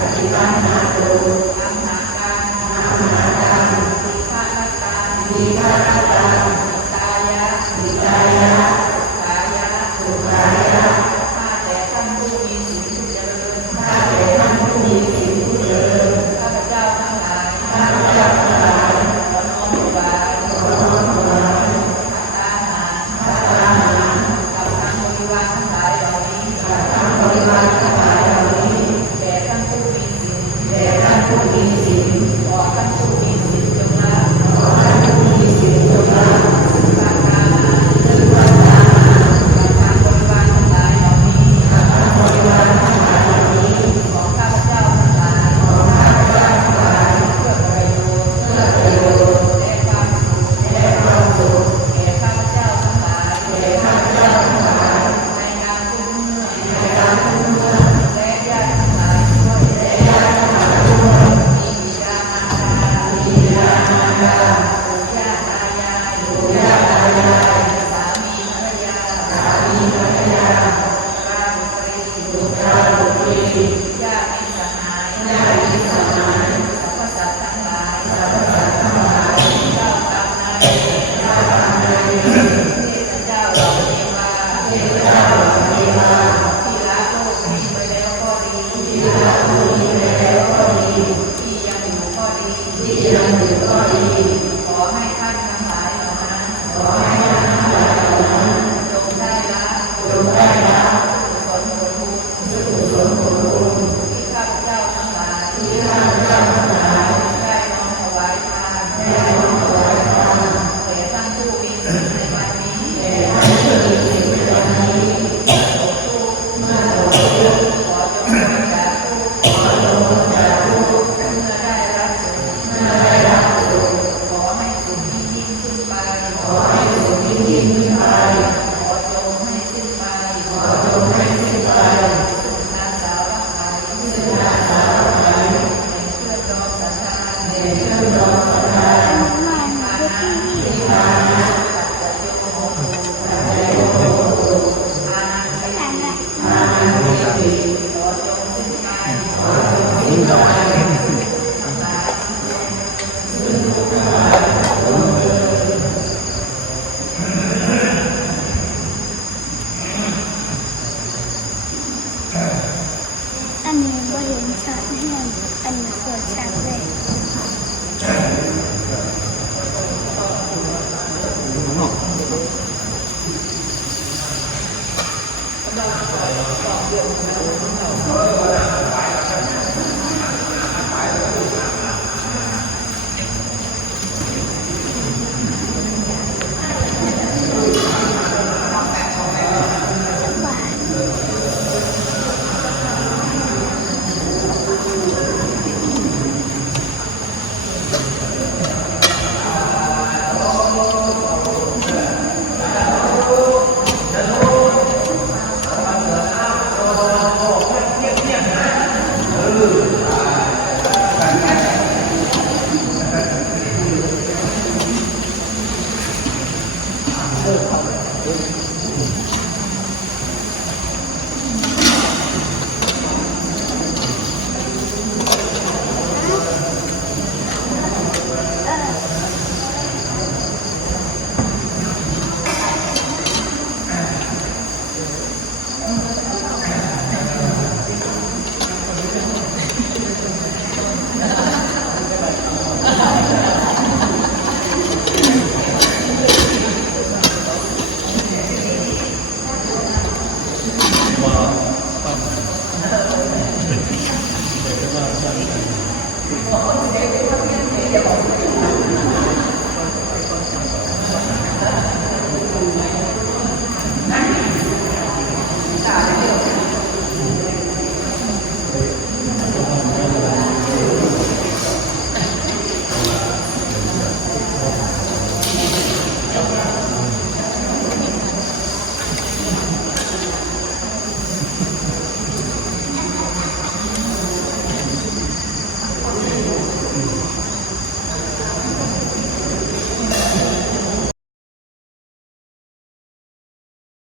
ปฏิวัตินาโต Obrigado. อันนี้ก็เห็นชัเรียนอันนี้สวยชัเลย